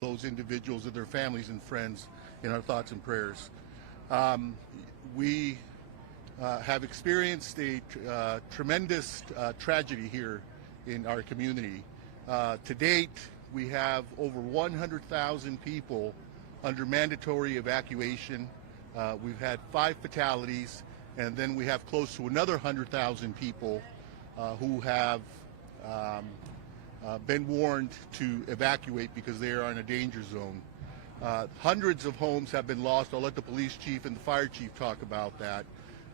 those individuals and their families and friends in our thoughts and prayers. We have experienced a tremendous tragedy here in our community. To date, we have over 100,000 people under mandatory evacuation. We've had 5 fatalities, and then we have close to another 100,000 people who have been warned to evacuate because they are in a danger zone. Hundreds of homes have been lost. I'll let the police chief and the fire chief talk about that.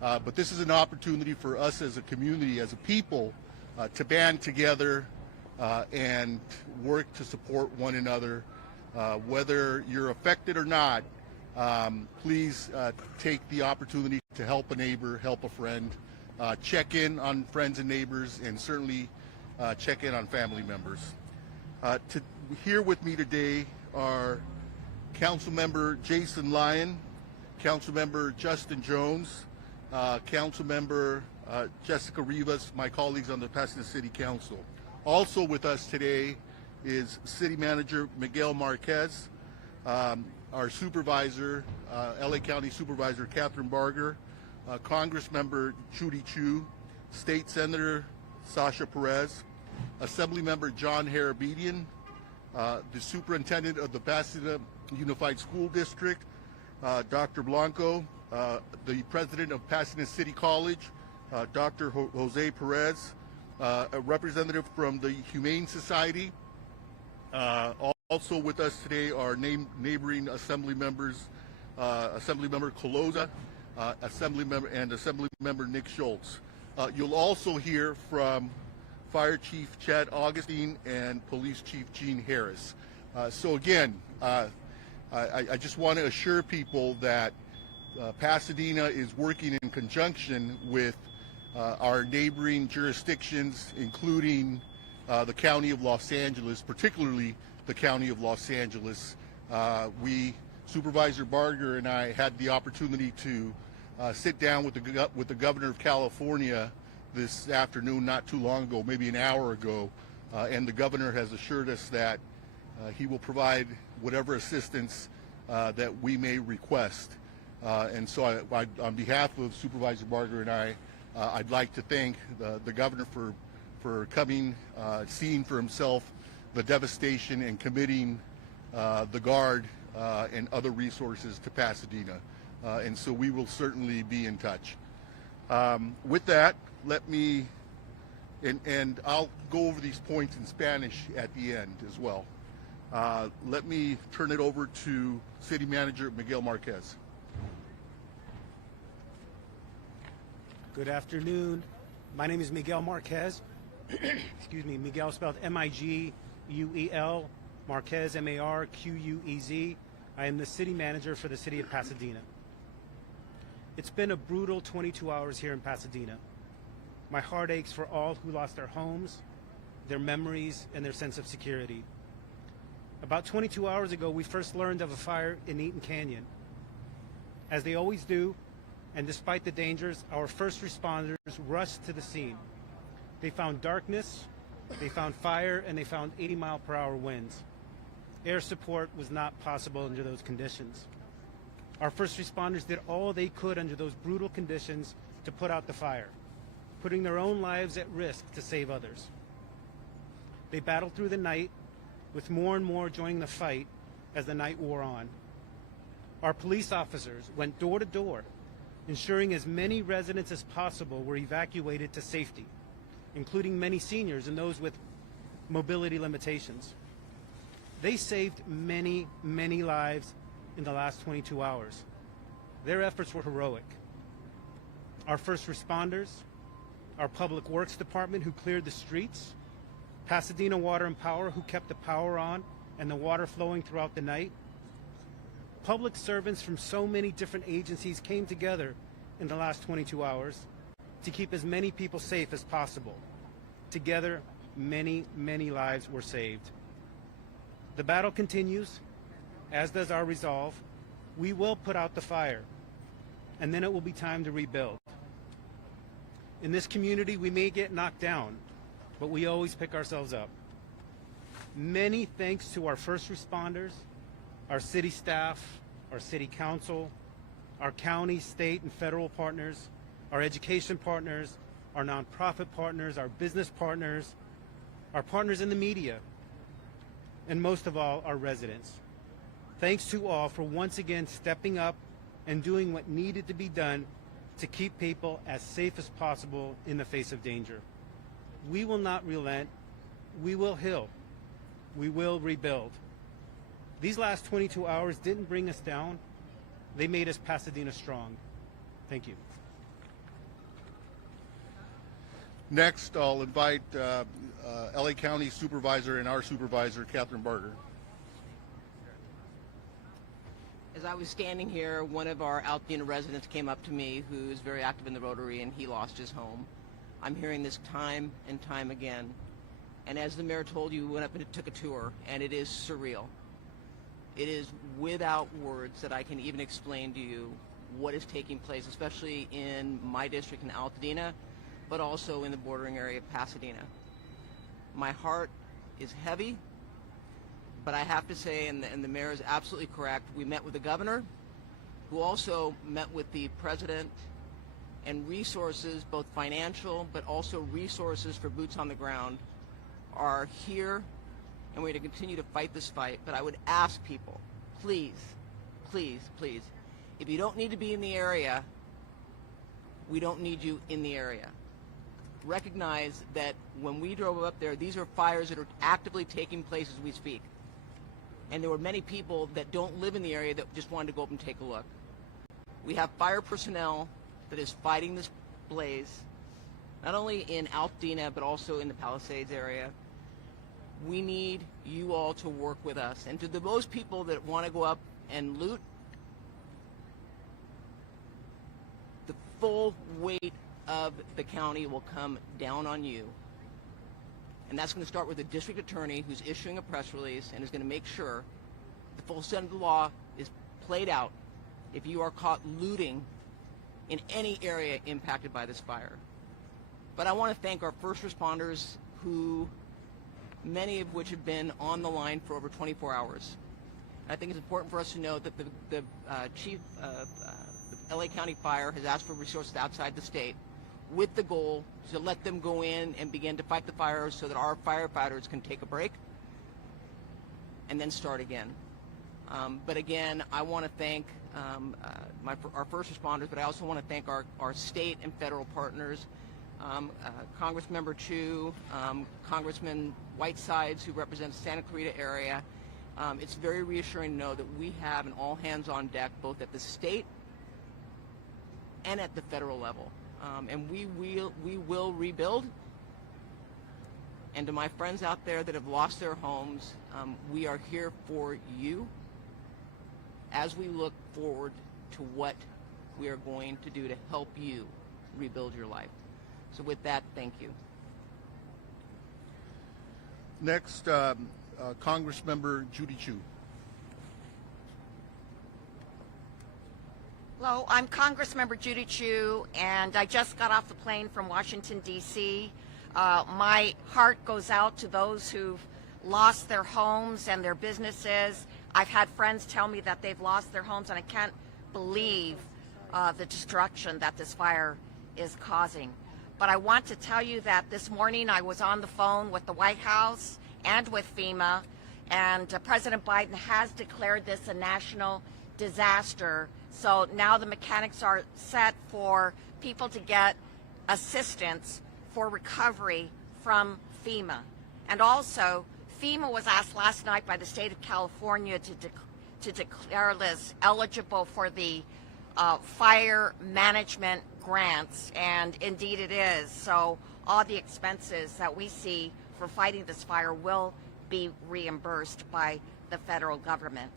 But this is an opportunity for us as a community, as a people, to band together and work to support one another. Whether you're affected or not, please take the opportunity to help a neighbor, help a friend, check in on friends and neighbors, and certainly check in on family members. Here with me today are Councilmember Jason Lyon, Councilmember Justin Jones, Councilmember Jessica Rivas, my colleagues on the Pasadena City Council. Also with us today is City Manager Miguel Marquez, our Supervisor, LA County Supervisor Catherine Barger, Congressmember Judy Chu, State Senator Sasha Perez, Assemblymember John Harabedian, the Superintendent of the Pasadena Unified School District, Dr. Blanco, the President of Pasadena City College, Dr. Jose Perez, a representative from the Humane Society. Also with us today are neighboring Assembly members, Assemblymember Colosa, Assemblymember Nick Schultz. You'll also hear from Fire Chief Chad Augustine and Police Chief Gene Harris. So again, I just want to assure people that Pasadena is working in conjunction with our neighboring jurisdictions, including the County of Los Angeles, particularly the County of Los Angeles. Supervisor Barger and I had the opportunity to sit down with the Governor of California this afternoon, not too long ago, maybe an hour ago, and the Governor has assured us that he will provide whatever assistance that we may request. And so on behalf of Supervisor Barger and I'd like to thank the Governor for coming, seeing for himself the devastation and committing the Guard and other resources to Pasadena. And so we will certainly be in touch. With that, let me, and I'll go over these points in Spanish at the end as well. Let me turn it over to City Manager Miguel Marquez. Good afternoon. My name is Miguel Marquez. Excuse me, Miguel spelled M-I-G-U-E-L, Marquez, M-A-R-Q-U-E-Z. I am the City Manager for the City of Pasadena. It's been a brutal 22 hours here in Pasadena. My heart aches for all who lost their homes, their memories, and their sense of security. About 22 hours ago, we first learned of a fire in Eaton Canyon. As they always do, and despite the dangers, our first responders rushed to the scene. They found darkness, they found fire, and they found 80-mile-per-hour winds. Air support was not possible under those conditions. Our first responders did all they could under those brutal conditions to put out the fire, putting their own lives at risk to save others. They battled through the night, with more and more joining the fight as the night wore on. Our police officers went door to door, ensuring as many residents as possible were evacuated to safety, including many seniors and those with mobility limitations. They saved many, many lives in the last 22 hours. Their efforts were heroic. Our first responders, our Public Works Department who cleared the streets, Pasadena Water and Power who kept the power on and the water flowing throughout the night. Public servants from so many different agencies came together in the last 22 hours to keep as many people safe as possible. Together, many, many lives were saved. The battle continues, as does our resolve. We will put out the fire, and then it will be time to rebuild. In this community, we may get knocked down, but we always pick ourselves up. Many thanks to our first responders, our city staff, our city council, our county, state, and federal partners, our education partners, our nonprofit partners, our business partners, our partners in the media, and most of all, our residents. Thanks to all for once again stepping up and doing what needed to be done to keep people as safe as possible in the face of danger. We will not relent. We will heal. We will rebuild. These last 22 hours didn't bring us down. They made us Pasadena strong. Thank you. Next, I'll invite LA County Supervisor and our Supervisor, Catherine Barger. As I was standing here, one of our Altadena residents came up to me who's very active in the Rotary, and he lost his home. I'm hearing this time and time again. And as the mayor told you, we went up and took a tour, and it is surreal. It is without words that I can even explain to you what is taking place, especially in my district in Altadena, but also in the bordering area of Pasadena. My heart is heavy, but I have to say, and the mayor is absolutely correct, we met with the governor, who also met with the president, and resources, both financial, but also resources for boots on the ground, are here, and we're going to continue to fight this fight. But I would ask people, please, please, please, if you don't need to be in the area, we don't need you in the area. Recognize that when we drove up there, these are fires that are actively taking place as we speak. And there were many people that don't live in the area that just wanted to go up and take a look. We have fire personnel that is fighting this blaze, not only in Altadena, but also in the Palisades area. We need you all to work with us. And to those people that want to go up and loot, the full weight of the county will come down on you. And that's going to start with the district attorney, who's issuing a press release and is going to make sure the full extent of the law is played out if you are caught looting in any area impacted by this fire. But I want to thank our first responders, who many of which have been on the line for over 24 hours. I think it's important for us to know that the chief of the LA County Fire has asked for resources outside the state, with the goal to let them go in and begin to fight the fires so that our firefighters can take a break and then start again. But again, I want to thank our first responders, but I also want to thank our state and federal partners, Congressmember Chu, Congressman Whitesides, who represents Santa Clarita area. It's very reassuring to know that we have an all hands on deck, both at the state and at the federal level. And we will rebuild. And to my friends out there that have lost their homes, we are here for you as we look forward to what we are going to do to help you rebuild your life. So with that, thank you. Next, Congressmember Judy Chu. Hello, I'm Congressmember Judy Chu, and I just got off the plane from Washington, D.C. My heart goes out to those who've lost their homes and their businesses. I've had friends tell me that they've lost their homes, and I can't believe the destruction that this fire is causing. But I want to tell you that this morning I was on the phone with the White House and with FEMA, and President Biden has declared this a national disaster. So now the mechanics are set for people to get assistance for recovery from FEMA. And also, FEMA was asked last night by the state of California to declare this eligible for the fire management grants, and indeed it is. So all the expenses that we see for fighting this fire will be reimbursed by the federal government.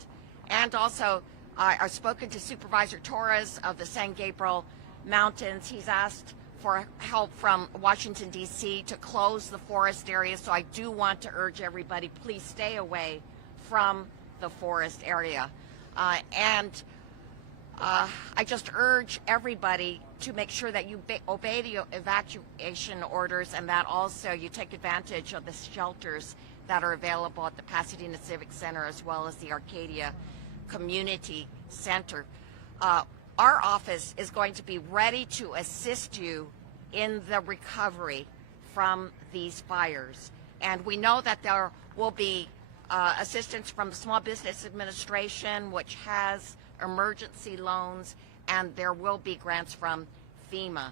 And also, I've spoken to Supervisor Torres of the San Gabriel Mountains. He's asked for help from Washington, D.C. to close the forest area. So I do want to urge everybody, please stay away from the forest area. I just urge everybody to make sure that you obey the evacuation orders, and that also you take advantage of the shelters that are available at the Pasadena Civic Center as well as the Arcadia Community Center. Our office is going to be ready to assist you in the recovery from these fires. And we know that there will be assistance from the Small Business Administration, which has emergency loans, and there will be grants from FEMA.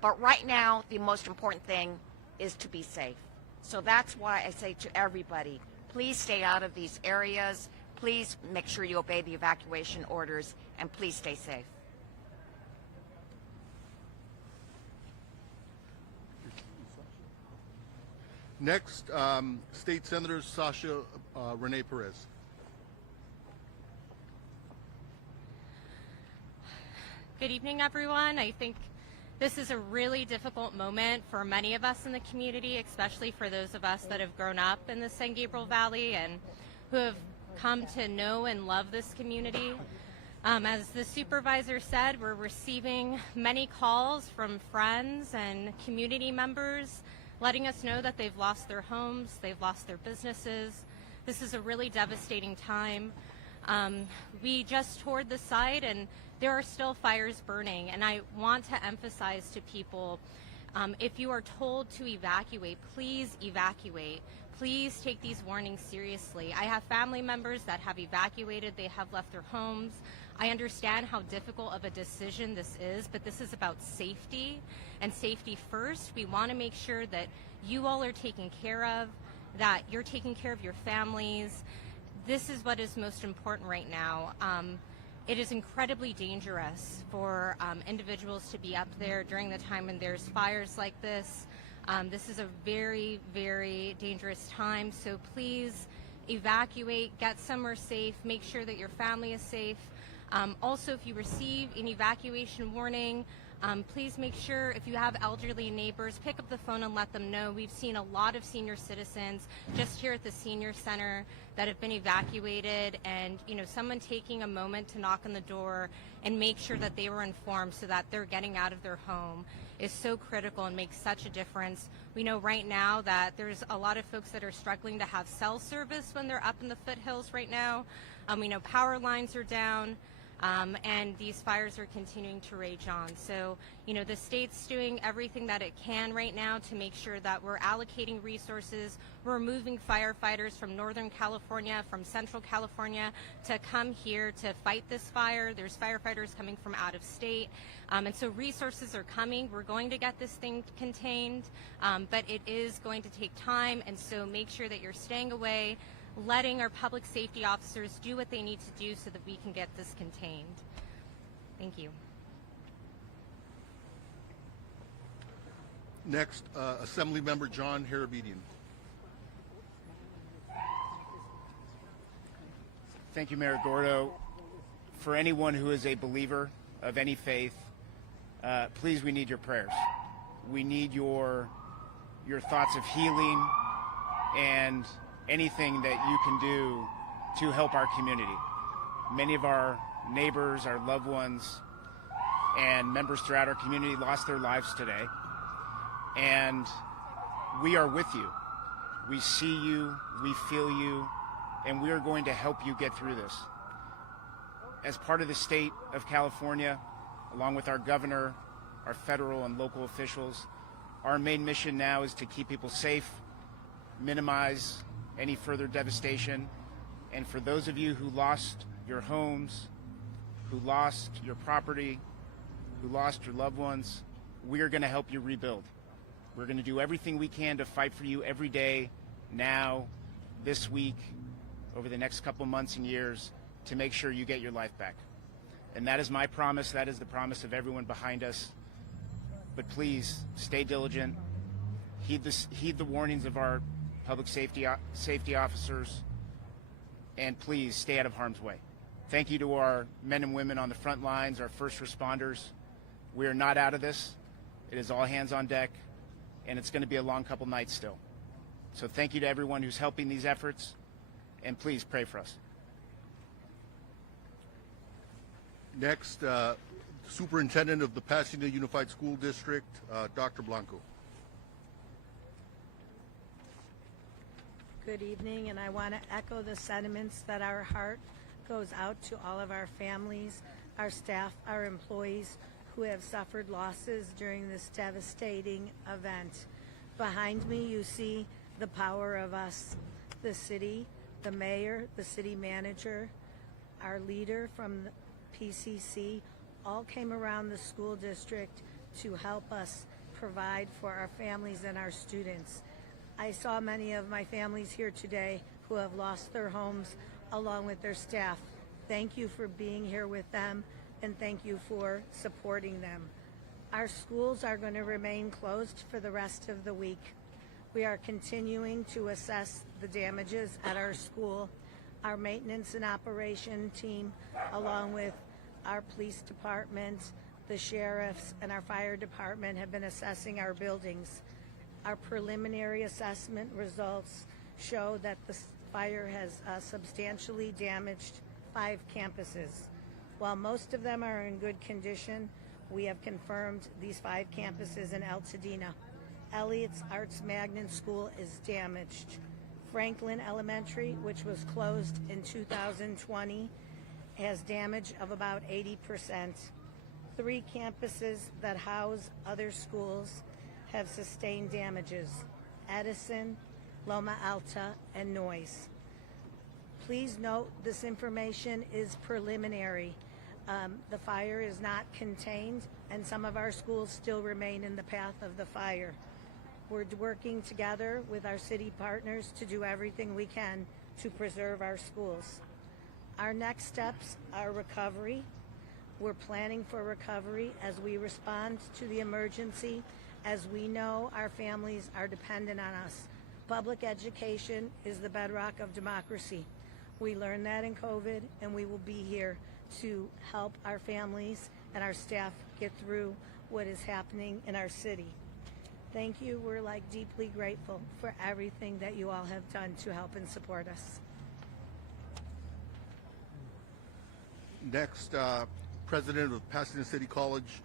But right now, the most important thing is to be safe. So that's why I say to everybody, please stay out of these areas, please make sure you obey the evacuation orders, and please stay safe. Next, State Senator Sasha Renee Perez. Good evening, everyone. I think this is a really difficult moment for many of us in the community, especially for those of us that have grown up in the San Gabriel Valley and who have come to know and love this community. As the supervisor said, we're receiving many calls from friends and community members letting us know that they've lost their homes, they've lost their businesses. This is a really devastating time. We just toured the site and there are still fires burning, and I want to emphasize to people, if you are told to evacuate, please evacuate. Please take these warnings seriously. I have family members that have evacuated, they have left their homes. I understand how difficult of a decision this is, but this is about safety, and safety first. We want to make sure that you all are taken care of, that you're taking care of your families. This is what is most important right now. It is incredibly dangerous for individuals to be up there during the time when there's fires like this. This is a very, very dangerous time, so please evacuate, get somewhere safe, make sure that your family is safe. Also, if you receive an evacuation warning, please make sure if you have elderly neighbors, pick up the phone and let them know. We've seen a lot of senior citizens just here at the senior center that have been evacuated, and someone taking a moment to knock on the door and make sure that they were informed so that they're getting out of their home is so critical and makes such a difference. We know right now that there's a lot of folks that are struggling to have cell service when they're up in the foothills right now. We know power lines are down. And these fires are continuing to rage on. So, the state's doing everything that it can right now to make sure that we're allocating resources. We're moving firefighters from Northern California, from Central California to come here to fight this fire. There's firefighters coming from out of state. And so resources are coming. We're going to get this thing contained, but it is going to take time. And so make sure that you're staying away, letting our public safety officers do what they need to do so that we can get this contained. Thank you. Next, Assemblymember John Harabedian. Thank you, Mayor Gordo. For anyone who is a believer of any faith, please, we need your prayers. We need your thoughts of healing and anything that you can do to help our community. Many of our neighbors, our loved ones, and members throughout our community lost their lives today. And we are with you. We see you, we feel you, and we are going to help you get through this. As part of the state of California, along with our governor, our federal and local officials, our main mission now is to keep people safe, minimize any further devastation. And for those of you who lost your homes, who lost your property, who lost your loved ones, we are going to help you rebuild. We're going to do everything we can to fight for you every day, now, this week, over the next couple months and years, to make sure you get your life back. And that is my promise. That is the promise of everyone behind us. But please, stay diligent. Heed the warnings of our public safety officers, and please stay out of harm's way. Thank you to our men and women on the front lines, our first responders. We are not out of this. It is all hands on deck, and it's going to be a long couple nights still. So thank you to everyone who's helping these efforts, and please pray for us. Next, Superintendent of the Pasadena Unified School District, Dr. Blanco. Good evening, and I want to echo the sentiments that our heart goes out to all of our families, our staff, our employees who have suffered losses during this devastating event. Behind me, you see the power of us, the city, the mayor, the city manager, our leader from the PCC, all came around the school district to help us provide for our families and our students. I saw many of my families here today who have lost their homes along with their staff. Thank you for being here with them, and thank you for supporting them. Our schools are going to remain closed for the rest of the week. We are continuing to assess the damages at our school. Our maintenance and operation team, along with our police department, the sheriffs, and our fire department, have been assessing our buildings. Our preliminary assessment results show that the fire has substantially damaged 5 campuses. While most of them are in good condition, we have confirmed these 5 campuses in Altadena. Elliott's Arts Magnet School is damaged. Franklin Elementary, which was closed in 2020, has damage of about 80%. 3 campuses that house other schools have sustained damages: Edison, Loma Alta, and Noyes. Please note this information is preliminary. The fire is not contained, and some of our schools still remain in the path of the fire. We're working together with our city partners to do everything we can to preserve our schools. Our next steps are recovery. We're planning for recovery as we respond to the emergency, as we know our families are dependent on us. Public education is the bedrock of democracy. We learned that in COVID, and we will be here to help our families and our staff get through what is happening in our city. Thank you. We're deeply grateful for everything that you all have done to help and support us. Next, President of Pasadena City College,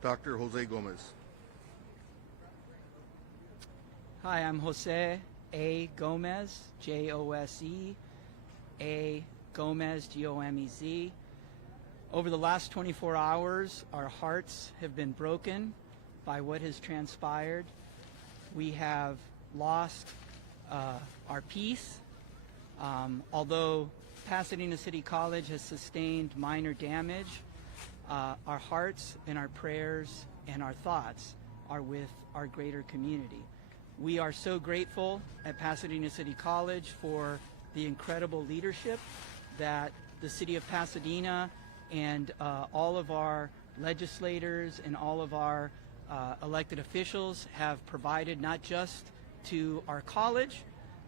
Dr. Jose Gomez. Hi, I'm Jose A. Gomez, Jose A. Gomez, Gomez. Over the last 24 hours, our hearts have been broken by what has transpired. We have lost our peace. Although Pasadena City College has sustained minor damage, our hearts and our prayers and our thoughts are with our greater community. We are so grateful at Pasadena City College for the incredible leadership that the city of Pasadena and all of our legislators and all of our elected officials have provided, not just to our college,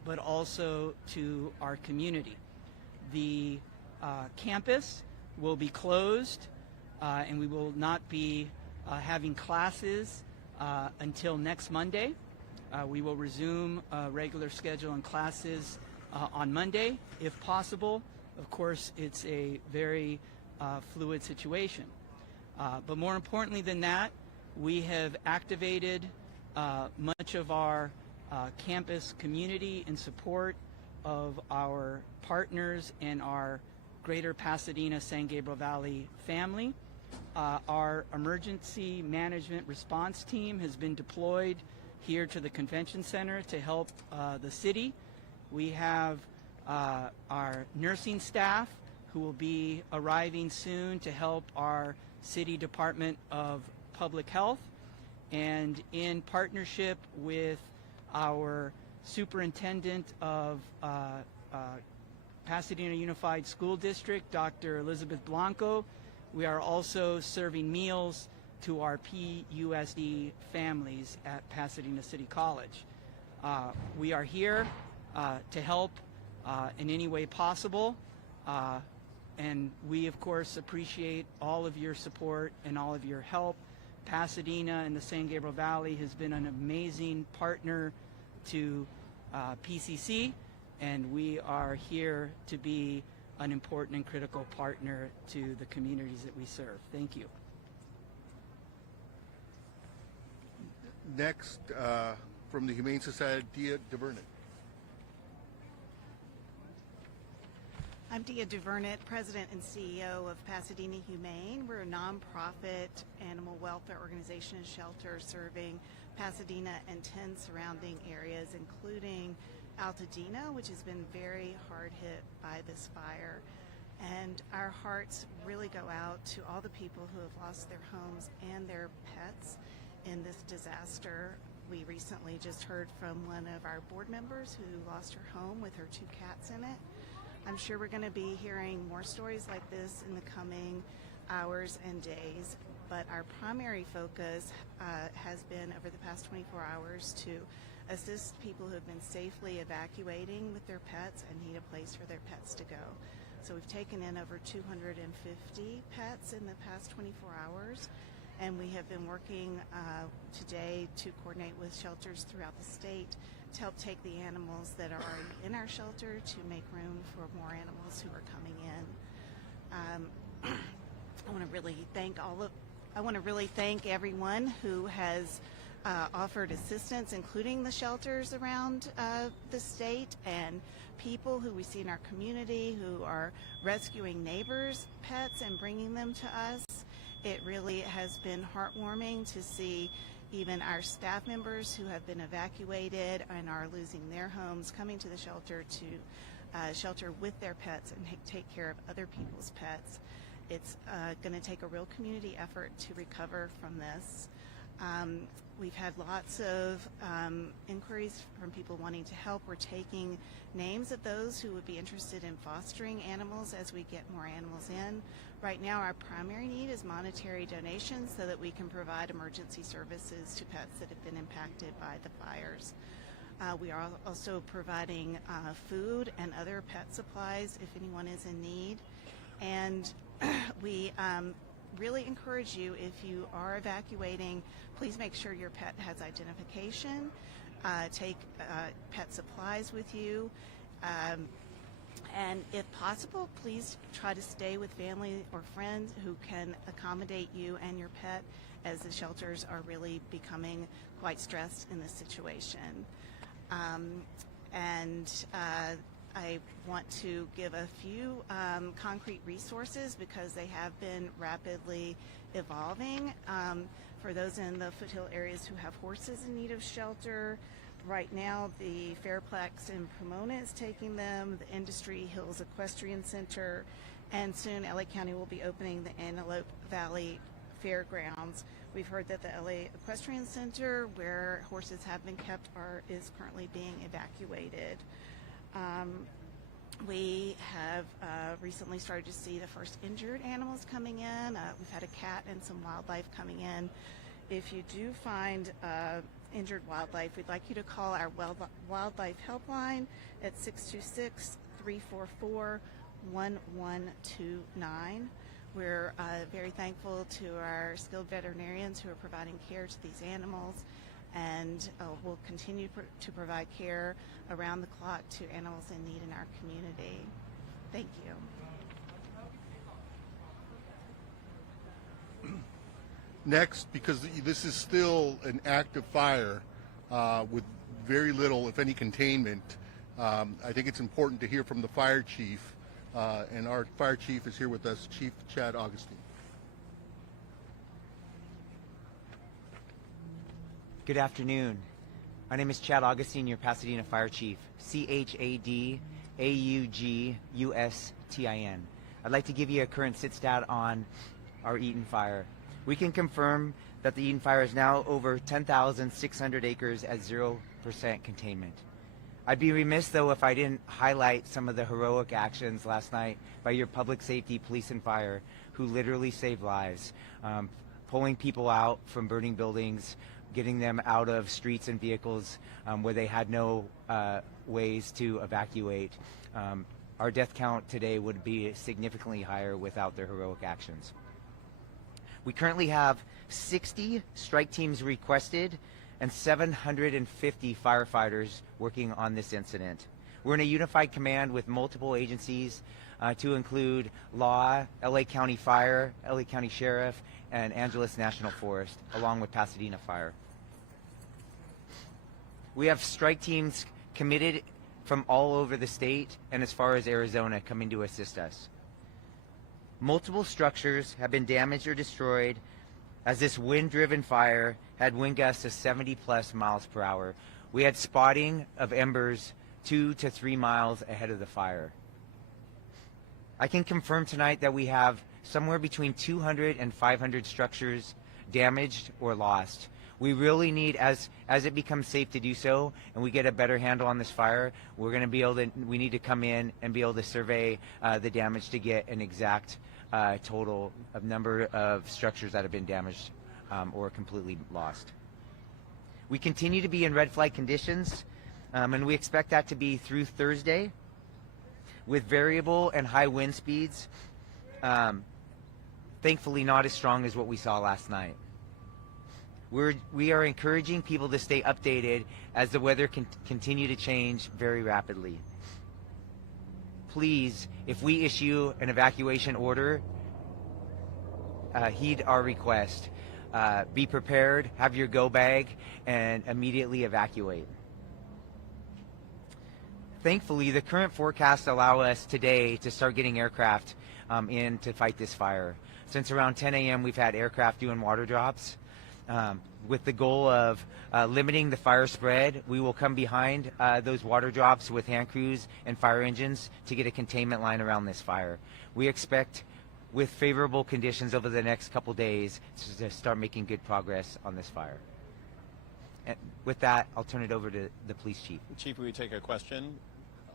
but also to our community. The campus will be closed, and we will not be having classes until next Monday. We will resume regular schedule and classes on Monday, if possible. Of course, it's a very fluid situation. But more importantly than that, we have activated much of our campus community in support of our partners and our greater Pasadena San Gabriel Valley family. Our emergency management response team has been deployed here to the convention center to help the city. We have our nursing staff who will be arriving soon to help our city Department of Public Health, and in partnership with our superintendent of Pasadena Unified School District, Dr. Elizabeth Blanco, we are also serving meals to our PUSD families at Pasadena City College. We are here to help in any way possible, and we of course appreciate all of your support and all of your help. Pasadena and the San Gabriel Valley has been an amazing partner to PCC, and we are here to be an important and critical partner to the communities that we serve. Thank you. Next, from the Humane Society, Dia DeVernon. I'm Dia DuVernette, President and CEO of Pasadena Humane. We're a nonprofit animal welfare organization and shelter serving Pasadena and 10 surrounding areas, including Altadena, which has been very hard hit by this fire. And our hearts really go out to all the people who have lost their homes and their pets in this disaster. We recently just heard from one of our board members who lost her home with her 2 cats in it. I'm sure we're going to be hearing more stories like this in the coming hours and days, but our primary focus has been over the past 24 hours to assist people who have been safely evacuating with their pets and need a place for their pets to go. So we've taken in over 250 pets in the past 24 hours, and we have been working today to coordinate with shelters throughout the state to help take the animals that are already in our shelter to make room for more animals who are coming in. I want to really thank everyone who has offered assistance, including the shelters around the state and people who we see in our community who are rescuing neighbors' pets and bringing them to us. It really has been heartwarming to see even our staff members who have been evacuated and are losing their homes coming to the shelter to shelter with their pets and take care of other people's pets. It's going to take a real community effort to recover from this. We've had lots of inquiries from people wanting to help. We're taking names of those who would be interested in fostering animals as we get more animals in. Right now, our primary need is monetary donations so that we can provide emergency services to pets that have been impacted by the fires. We are also providing food and other pet supplies if anyone is in need. And we really encourage you, if you are evacuating, please make sure your pet has identification. Take pet supplies with you. And if possible, please try to stay with family or friends who can accommodate you and your pet, as the shelters are really becoming quite stressed in this situation. I want to give a few concrete resources because they have been rapidly evolving. For those in the foothill areas who have horses in need of shelter, right now the Fairplex in Pomona is taking them, the Industry Hills Equestrian Center, and soon LA County will be opening the Antelope Valley Fairgrounds. We've heard that the LA Equestrian Center, where horses have been kept, is currently being evacuated. We have recently started to see the first injured animals coming in. We've had a cat and some wildlife coming in. If you do find injured wildlife, we'd like you to call our wildlife helpline at 626-344-1129. We're very thankful to our skilled veterinarians who are providing care to these animals, and we'll continue to provide care around the clock to animals in need in our community. Thank you. Next, because this is still an active fire with very little, if any, containment, I think it's important to hear from the fire chief, and our fire chief is here with us, Chief Chad Augustine. Good afternoon. My name is Chad Augustine, your Pasadena Fire Chief, ChadAugustin. I'd like to give you a current sit stat on our Eaton fire. We can confirm that the Eaton fire is now over 10,600 acres at 0% containment. I'd be remiss, though, if I didn't highlight some of the heroic actions last night by your public safety, police, and fire, who literally saved lives, pulling people out from burning buildings, getting them out of streets and vehicles where they had no ways to evacuate. Our death count today would be significantly higher without their heroic actions. We currently have 60 strike teams requested and 750 firefighters working on this incident. We're in a unified command with multiple agencies to include Law, LA County Fire, LA County Sheriff, and Angeles National Forest, along with Pasadena Fire. We have strike teams committed from all over the state and as far as Arizona coming to assist us. Multiple structures have been damaged or destroyed as this wind-driven fire had wind gusts of 70+ miles per hour. We had spotting of embers 2 to 3 miles ahead of the fire. I can confirm tonight that we have somewhere between 200 and 500 structures damaged or lost. We really need, as it becomes safe to do so, and we get a better handle on this fire, we need to come in and be able to survey the damage to get an exact total of number of structures that have been damaged or completely lost. We continue to be in red flag conditions, and we expect that to be through Thursday, with variable and high wind speeds, thankfully not as strong as what we saw last night. We are encouraging people to stay updated as the weather can continue to change very rapidly. Please, if we issue an evacuation order, heed our request. Be prepared, have your go bag, and immediately evacuate. Thankfully, the current forecasts allow us today to start getting aircraft in to fight this fire. Since around 10 a.m., we've had aircraft doing water drops. With the goal of limiting the fire spread, we will come behind those water drops with hand crews and fire engines to get a containment line around this fire. We expect, with favorable conditions over the next couple days, to start making good progress on this fire. And with that, I'll turn it over to the police chief. Chief, will you take a question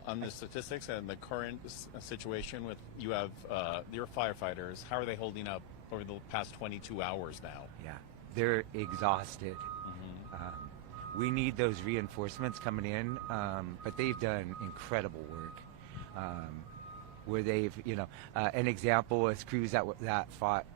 on the statistics and the current situation with you have your firefighters? How are they holding up over the past 22 hours now? Yeah, they're exhausted. We need those reinforcements coming in, but they've done incredible work. Where they've, an example was crews that fought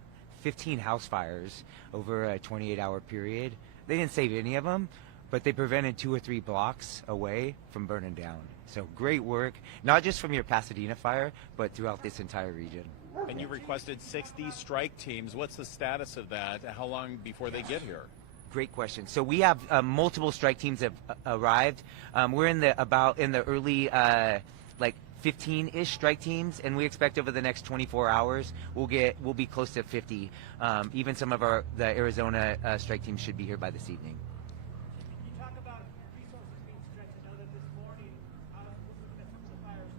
15 house fires over a 28-hour period. They didn't save any of them, but they prevented 2 or 3 blocks away from burning down. So great work, not just from your Pasadena fire, but throughout this entire region. And you requested 60 strike teams. What's the status of that? How long before they get here? Great question. So we have multiple strike teams have arrived. We're in the early 15-ish strike teams, and we expect over the next 24 hours we'll be close to 50. Even some of the Arizona strike teams should be here by this evening. You talk about resources being stretched. I know that this morning, I was looking at some of the fires.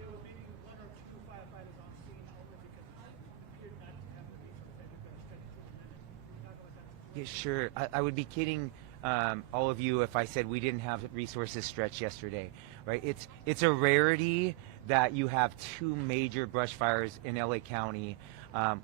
There were maybe 1 or 2 firefighters on scene only because it appeared not to have the resources that they're going to stretch to a minute. Can you talk about that? Yeah, sure. I would be kidding all of you if I said we didn't have resources stretched yesterday. Right? It's a rarity that you have 2 major brush fires in LA County,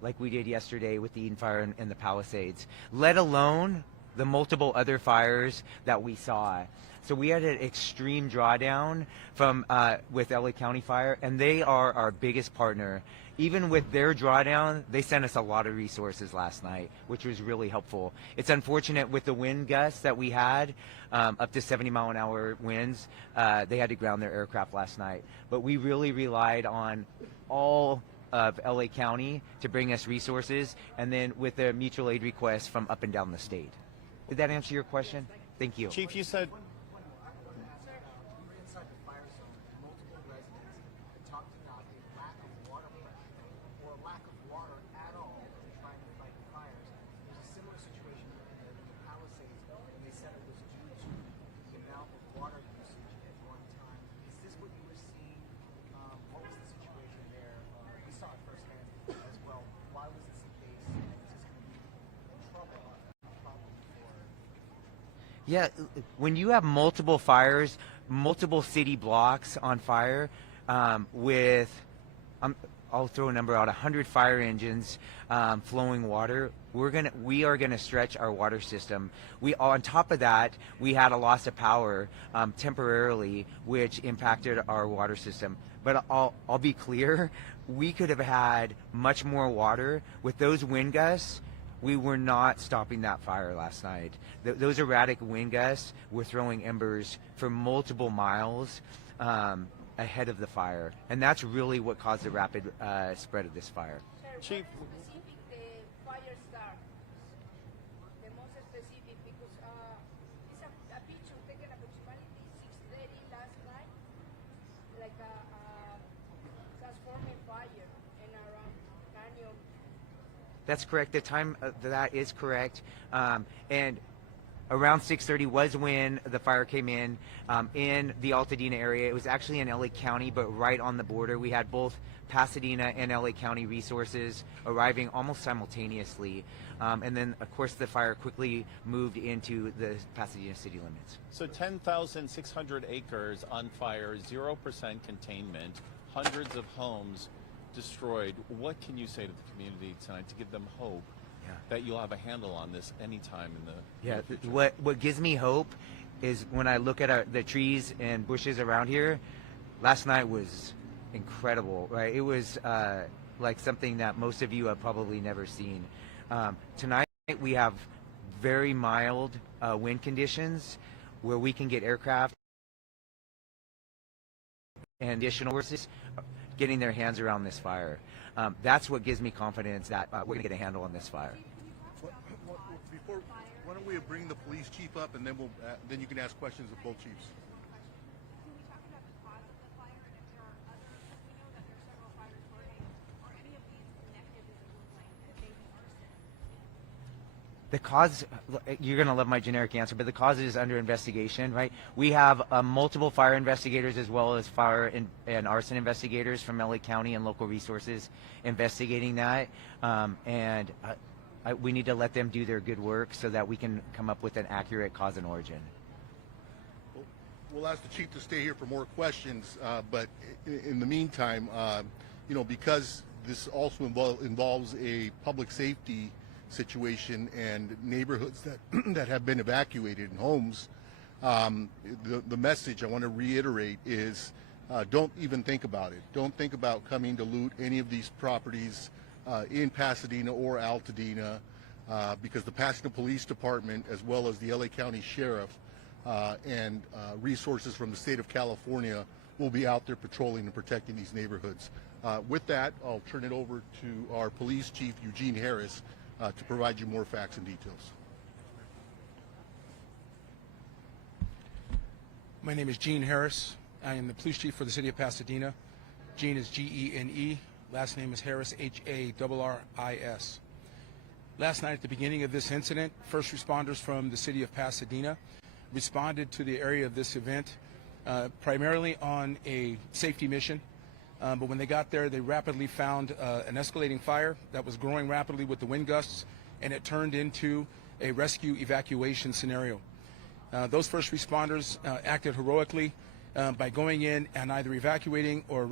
like we did yesterday with the Eden Fire and the Palisades, let alone the multiple other fires that we saw. So we had an extreme drawdown from with LA County Fire, and they are our biggest partner. Even with their drawdown, they sent us a lot of resources last night, which was really helpful. It's unfortunate with the wind gusts that we had, up to 70-mile-an-hour winds, they had to ground their aircraft last night. But we really relied on all of LA County to bring us resources, and then with a mutual aid request from up and down the state. Did that answer your question? Thank you. Chief, you said... Yeah, when you have multiple fires, multiple city blocks on fire, with, I'll throw a number out, 100 fire engines flowing water, we are gonna stretch our water system. On top of that, we had a loss of power temporarily, which impacted our water system. But I'll be clear, we could have had much more water with those wind gusts. We were not stopping that fire last night. Those erratic wind gusts were throwing embers for multiple miles ahead of the fire, and that's really what caused the rapid spread of this fire. Chief, fire start. The most specific because it's a picture taken approximately 6:30 last night. That's correct. The time that is correct. And around 6:30 was when the fire came in the Altadena area. It was actually in LA County, but right on the border. We had both Pasadena and LA County resources arriving almost simultaneously. And then, of course, the fire quickly moved into the Pasadena city limits. So 10,600 acres on fire, 0% containment, hundreds of homes destroyed. What can you say to the community tonight to give them hope that you'll have a handle on this anytime in the near future? What gives me hope is when I look at the trees and bushes around here. Last night was incredible, right? It was like something that most of you have probably never seen. Tonight we have very mild wind conditions where we can get aircraft and additional forces getting their hands around this fire. That's what gives me confidence that we're going to get a handle on this fire. Why don't we bring the police chief up, and then then you can ask questions of both chiefs. The cause, you're going to love my generic answer, but the cause is under investigation, right? We have multiple fire investigators as well as fire and arson investigators from LA County and local resources investigating that. We need to let them do their good work so that we can come up with an accurate cause and origin. We'll ask the chief to stay here for more questions, but in the meantime, because this also involves a public safety situation and neighborhoods that have been evacuated and homes, the message I want to reiterate is don't even think about it. Don't think about coming to loot any of these properties in Pasadena or Altadena, because the Pasadena Police Department, as well as the LA County Sheriff and resources from the state of California, will be out there patrolling and protecting these neighborhoods. With that, I'll turn it over to our police chief, Eugene Harris, to provide you more facts and details. My name is Gene Harris. I am the police chief for the city of Pasadena. Gene is Gene. Last name is Harris, Harris. Last night at the beginning of this incident, first responders from the city of Pasadena responded to the area of this event primarily on a safety mission. But when they got there, they rapidly found an escalating fire that was growing rapidly with the wind gusts, and it turned into a rescue evacuation scenario. Those first responders acted heroically by going in and either evacuating or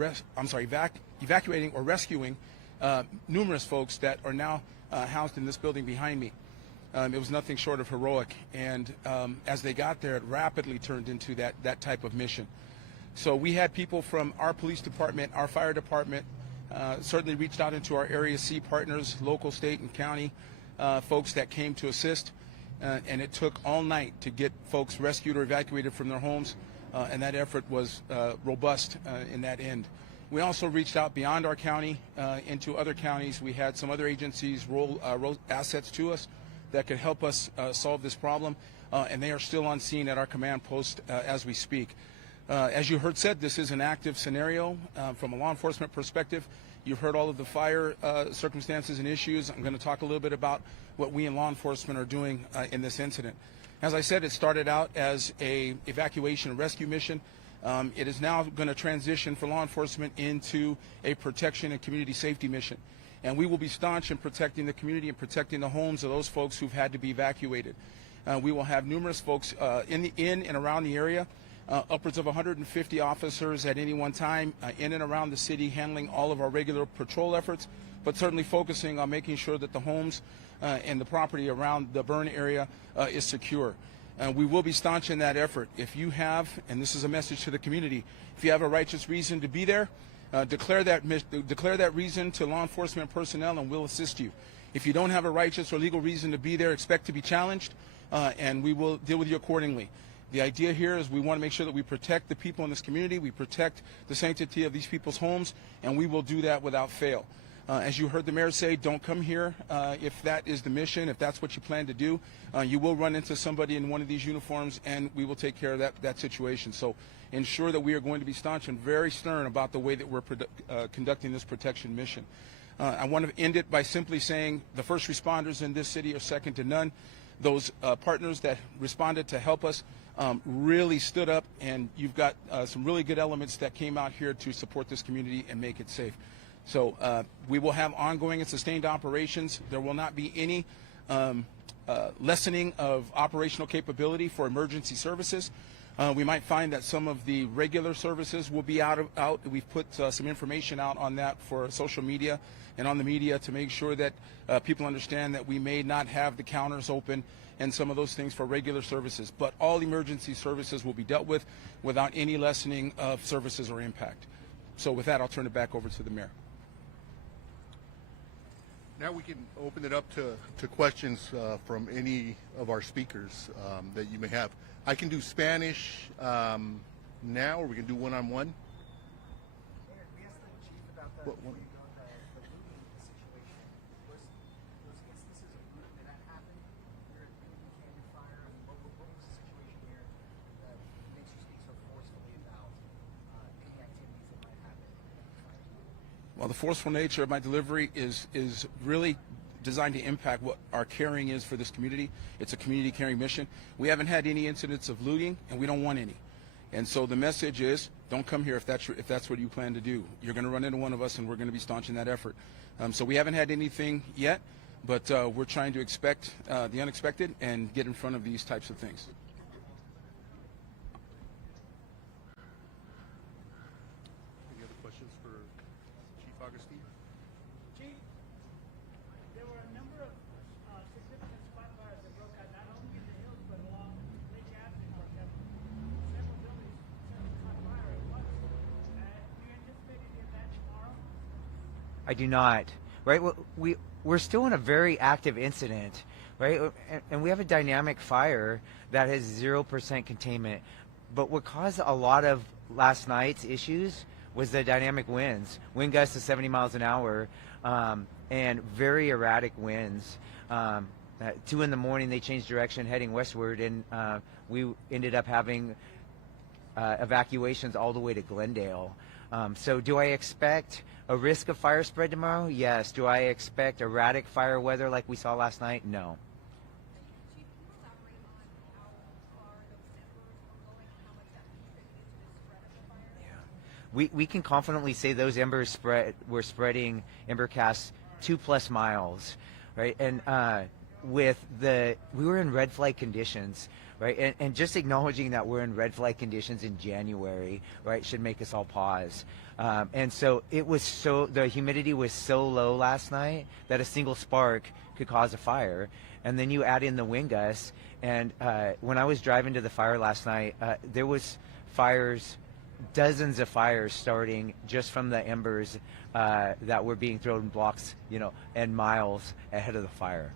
rescuing numerous folks that are now housed in this building behind me. It was nothing short of heroic, and as they got there, it rapidly turned into that type of mission. So we had people from our police department, our fire department, certainly reached out into our Area C partners, local, state, and county folks that came to assist. And it took all night to get folks rescued or evacuated from their homes, and that effort was robust in that end. We also reached out beyond our county into other counties. We had some other agencies roll assets to us that could help us solve this problem, and they are still on scene at our command post as we speak. As you heard said, this is an active scenario from a law enforcement perspective. You've heard all of the fire circumstances and issues. I'm going to talk a little bit about what we in law enforcement are doing in this incident. As I said, it started out as a evacuation and rescue mission. It is now going to transition for law enforcement into a protection and community safety mission. And we will be staunch in protecting the community and protecting the homes of those folks who've had to be evacuated. We will have numerous folks in and around the area. Upwards of 150 officers at any one time in and around the city handling all of our regular patrol efforts, but certainly focusing on making sure that the homes and the property around the burn area is secure. We will be staunch in that effort. If you have, and this is a message to the community, if you have a righteous reason to be there, declare that reason to law enforcement personnel and we'll assist you. If you don't have a righteous or legal reason to be there, expect to be challenged and we will deal with you accordingly. The idea here is we want to make sure that we protect the people in this community, we protect the sanctity of these people's homes, and we will do that without fail. As you heard the mayor say, don't come here if that is the mission, if that's what you plan to do. You will run into somebody in one of these uniforms, and we will take care of that situation. So ensure that we are going to be staunch and very stern about the way that we're conducting this protection mission. I want to end it by simply saying the first responders in this city are second to none. Those partners that responded to help us really stood up, and you've got some really good elements that came out here to support this community and make it safe. So we will have ongoing and sustained operations. There will not be any lessening of operational capability for emergency services. We might find that some of the regular services will be out. We've put some information out on that for social media and on the media to make sure that people understand that we may not have the counters open and some of those things for regular services. But all emergency services will be dealt with without any lessening of services or impact. So with that, I'll turn it back over to the mayor. Now we can open it up to questions from any of our speakers that you may have. I can do Spanish now, or we can do one-on-one. Mayor, we asked the chief about that before you go, the looting situation. Was those instances of looting, did that happen here at the Union Canyon Fire? And what was the situation here that makes you speak so forcefully about any activities that might happen at the fire? Well, the forceful nature of my delivery is really designed to impact what our caring is for this community. It's a community caring mission. We haven't had any incidents of looting, and we don't want any. And so the message is, don't come here if that's what you plan to do. You're going to run into one of us, and we're going to be staunching that effort. So we haven't had anything yet, but we're trying to expect the unexpected and get in front of these types of things. Any other questions for Chief Augustine? Chief, there were a number of significant spot fires that broke out not only in the hills but along Lake Avenue. Several buildings caught fire at once. Do you anticipate any of that tomorrow? I do not. Right? We're still in a very active incident, right? And we have a dynamic fire that has 0% containment. But what caused a lot of last night's issues was the dynamic winds. Wind gusts of 70 miles an hour and very erratic winds. At 2 in the morning, they changed direction heading westward, and we ended up having evacuations all the way to Glendale. So do I expect a risk of fire spread tomorrow? Yes. Do I expect erratic fire weather like we saw last night? No. We can confidently say those embers were spreading ember casts 2+ miles, right? And we were in red flag conditions, right? And just acknowledging that we're in red flag conditions in January, right, should make us all pause. And so the humidity was so low last night that a single spark could cause a fire. And then you add in the wind gusts. And when I was driving to the fire last night, there was dozens of fires starting just from the embers that were being thrown blocks, and miles ahead of the fire.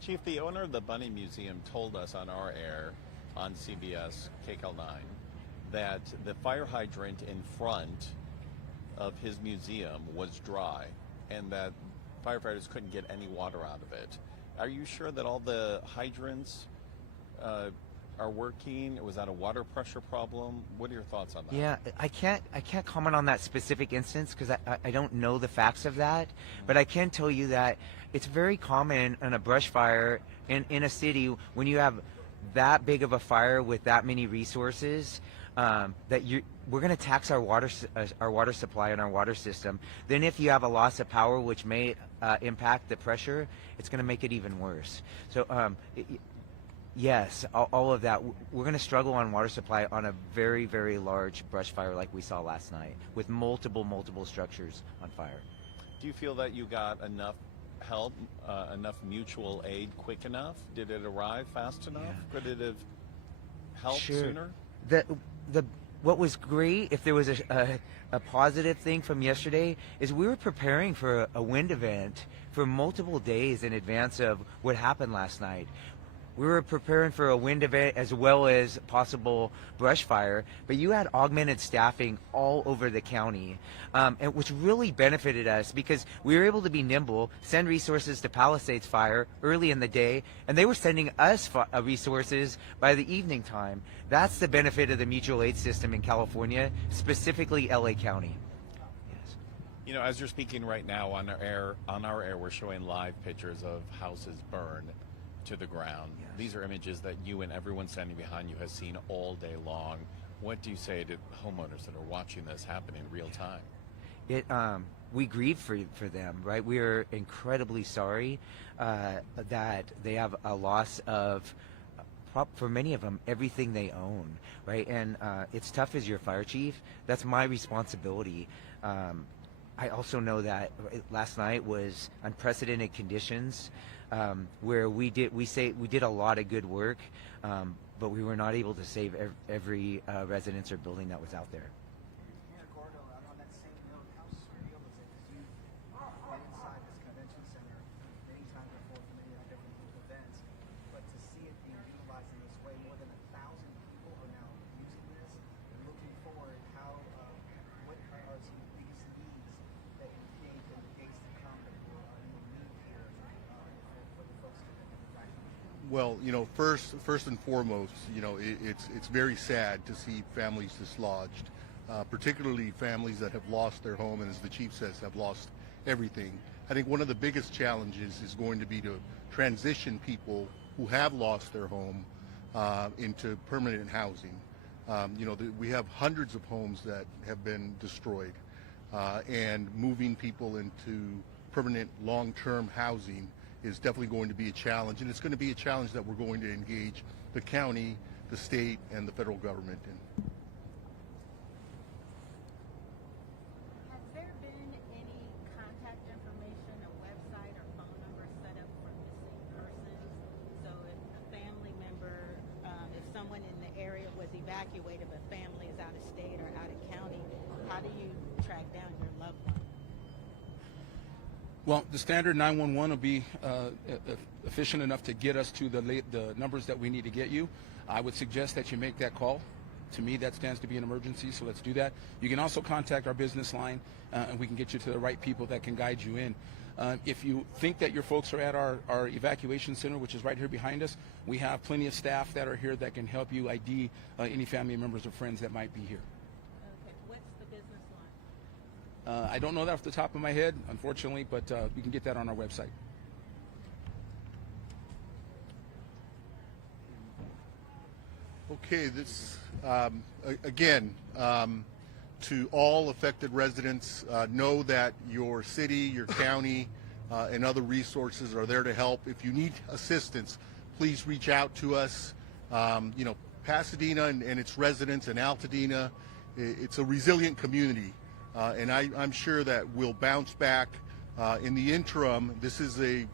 Chief, the owner of the Bunny Museum told us on our air on CBS KCAL 9 that the fire hydrant in front of his museum was dry and that firefighters couldn't get any water out of it. Are you sure that all the hydrants are working? Was that a water pressure problem? What are your thoughts on that? Yeah, I can't comment on that specific instance because I don't know the facts of that, but I can tell you that it's very common in a brush fire in a city when you have that big of a fire with that many resources that we're going to tax our water supply and our water system. Then if you have a loss of power, which may impact the pressure, it's going to make it even worse. So yes, all of that. We're going to struggle on water supply on a very, very large brush fire like we saw last night with multiple structures on fire. Do you feel that you got enough help, enough mutual aid quick enough? Did it arrive fast enough? Yeah. Could it have helped sooner? What was great, if there was a positive thing from yesterday, is we were preparing for a wind event for multiple days in advance of what happened last night. We were preparing for a wind event as well as possible brush fire, but you had augmented staffing all over the county, and which really benefited us because we were able to be nimble, send resources to Palisades Fire early in the day, and they were sending us resources by the evening time. That's the benefit of the mutual aid system in California, specifically LA County. Yes. You know, as you're speaking right now on our air, we're showing live pictures of houses burned to the ground. Yes. These are images that you and everyone standing behind you has seen all day long. What do you say to homeowners that are watching this happen in real time? We grieve for them, right? We are incredibly sorry that they have a loss of, for many of them, everything they own, right? And it's tough as your fire chief. That's my responsibility. I also know that last night was unprecedented conditions, where we did a lot of good work, but we were not able to save every residence or building that was out there. Mayor Gordo, on that same note, how surreal is it? Because you've been inside this convention center many times before for many different events, but to see it being utilized in this way, more than 1,000 people are now using this. And looking forward, what are some of the biggest needs that you think in the days to come that you will need here for the folks to evacuate? Well, first and foremost, it's very sad to see families dislodged, particularly families that have lost their home and, as the chief says, have lost everything. I think one of the biggest challenges is going to be to transition people who have lost their home into permanent housing. We have hundreds of homes that have been destroyed, and moving people into permanent long-term housing is definitely going to be a challenge, and it's going to be a challenge that we're going to engage the county, the state, and the federal government in. Has there been any contact information, a website or phone number set up for missing persons? So if a family member, if someone in the area was evacuated, but family is out of state or out of county, how do you track down your loved one? Well, the standard 911 will be efficient enough to get us to the numbers that we need to get you. I would suggest that you make that call. To me, that stands to be an emergency, so let's do that. You can also contact our business line, and we can get you to the right people that can guide you in. If you think that your folks are at our evacuation center, which is right here behind us, we have plenty of staff that are here that can help you ID any family members or friends that might be here. Okay, what's the business line? I don't know that off the top of my head, unfortunately, but we can get that on our website. Okay, this again, to all affected residents, know that your city, your county, and other resources are there to help. If you need assistance, please reach out to us. Pasadena and its residents, and Altadena, it's a resilient community. And I'm sure that we'll bounce back. In the interim, this is an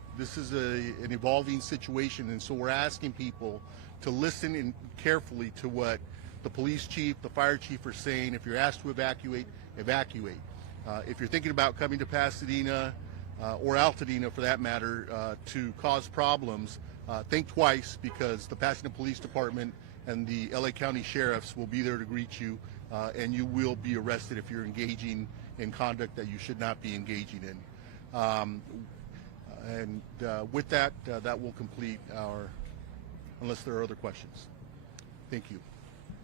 evolving situation, and so we're asking people to listen in carefully to what the police chief, the fire chief are saying. If you're asked to evacuate, evacuate. If you're thinking about coming to Pasadena or Altadena, for that matter, to cause problems, think twice, because the Pasadena Police Department and the LA County Sheriffs will be there to greet you. And you will be arrested if you're engaging in conduct that you should not be engaging in. With that, that will complete unless there are other questions. Thank you.